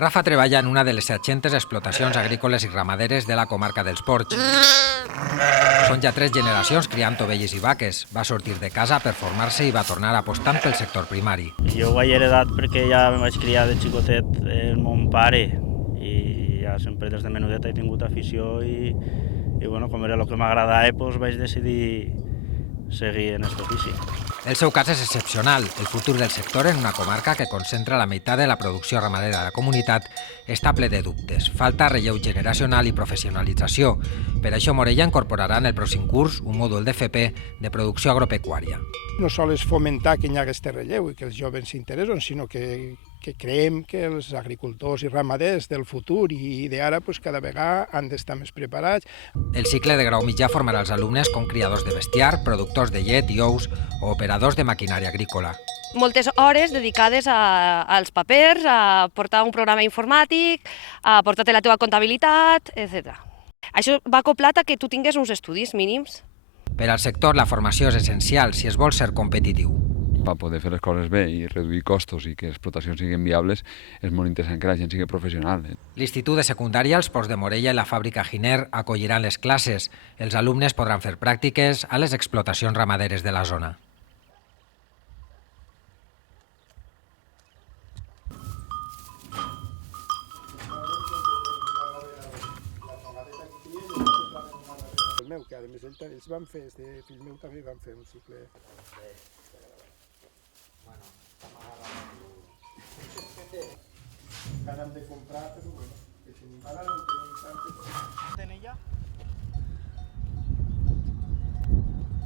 Rafa treballa en una de les 700 explotacions agrícoles i ramaderes de la comarca dels Ports. Són ja 3 generacions criant ovelles i vaques. Va sortir de casa per formar-se i va tornar apostant pel sector primari. Jo ho he heredat perquè ja em vaig criar de xicotet amb mon pare i ja sempre des de menudet he tingut afició i bueno, com era el que m'agradava, doncs vaig decidir seguir en aquest ofici. El seu cas és excepcional. El futur del sector en una comarca que concentra la meitat de la producció ramadera de la comunitat està ple de dubtes. Falta relleu generacional i professionalització. Per això Morella incorporarà en el pròxim curs un mòdul d'FP de producció agropecuària. No sols és fomentar que hi hagi aquest relleu i que els joves s'interessen, sinó que creiem que els agricultors i ramaders del futur i d'ara cada vegada han d'estar més preparats. El cicle de grau mitjà formarà els alumnes com criadors de bestiar, productors de llet i ous o operadors de maquinària agrícola. Moltes hores dedicades als papers, a portar un programa informàtic, a portar-te la teva comptabilitat, etc. Això va acoplat a que tu tingues uns estudis mínims. Per al sector la formació és essencial si es vol ser competitiu. Per poder fer les coses bé i reduir costos i que les explotacions siguin viables és molt interessant que la gent sigui professional. L'Institut de Secundària, els Ports de Morella i la fàbrica Giner acolliran les classes. Els alumnes podran fer pràctiques a les explotacions ramaderes de la zona. Que a més ells van fer, este fill meu també van fer un cicle. Ara hem de comprar, però bueno, que si ara no tenim tant...